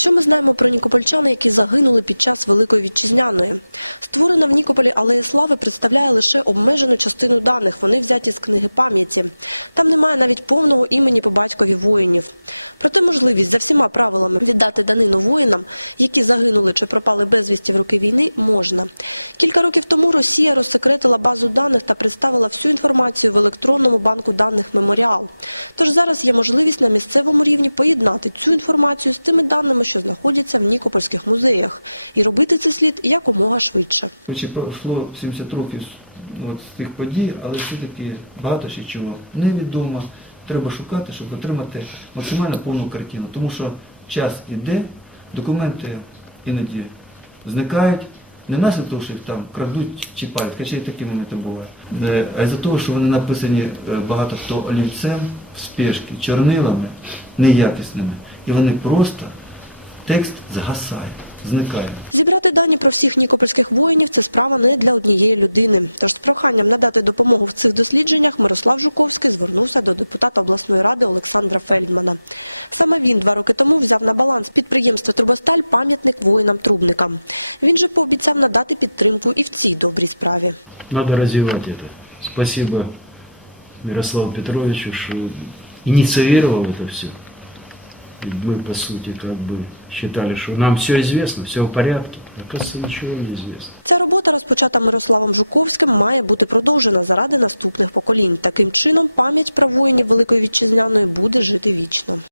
Що ми знаємо про нікопольчан, які загинули під час Великої Вітчизняної? Створена в Нікополі Алея Слави представляє лише обмежену частину даних. Вони взяті з книги пам'яті. Там немає навіть повного імені по батькові воїнів. Проте можливість за всіма правилами віддати данину воїнам, які загинули чи пропали безвісті в роки війни, можна. Кілька років тому Росія розсекретила базу даних та представила всю інформацію в електронному банку даних Меморіал. Тож зараз є можливість на місцевому рівні поєднати цю інформацію з тими даними, що знаходяться в Нікопольських музеях, і робити це слід якомога швидше. Хоч і пройшло 70 років от, з тих подій, але все-таки багато ще чого невідомо. Треба шукати, щоб отримати максимально повну картину. Тому що час іде, документи іноді зникають. Не наслідок того, що їх там крадуть, чіпають, хоча і такі моменти бувають. Е, А із-за того, що вони написані е, багато хто олівцем, в спешки, чорнилами, неякісними. І вони просто, текст згасає, зникає. Зібрати дані про всіх нікопольських воїнів це справа не для однієї людини. Тож з проханням надати допомогу в цих дослідженнях Мирослав Жуковський звернувся до депутата обласної ради Олександра Фельдмана. Саме він два роки тому взяв на баланс підприємства Трубосталь пам'ятник воїнам-трубникам. Він же пообіцяв надати підтримку і в цій добрій справі. Надо развивать это. Спасибо Мирославу Петровичу, что инициировал это все. Ведь мы, по сути, как бы считали, что нам все известно, все в порядке. Оказывается, ничего не известно. Ця робота, розпочата Мирославом Жуковським, має бути продовжена заради наступних поколінь. Таким чином, пам'ять про воїнів Великої Вітчизняної буде жити вічно.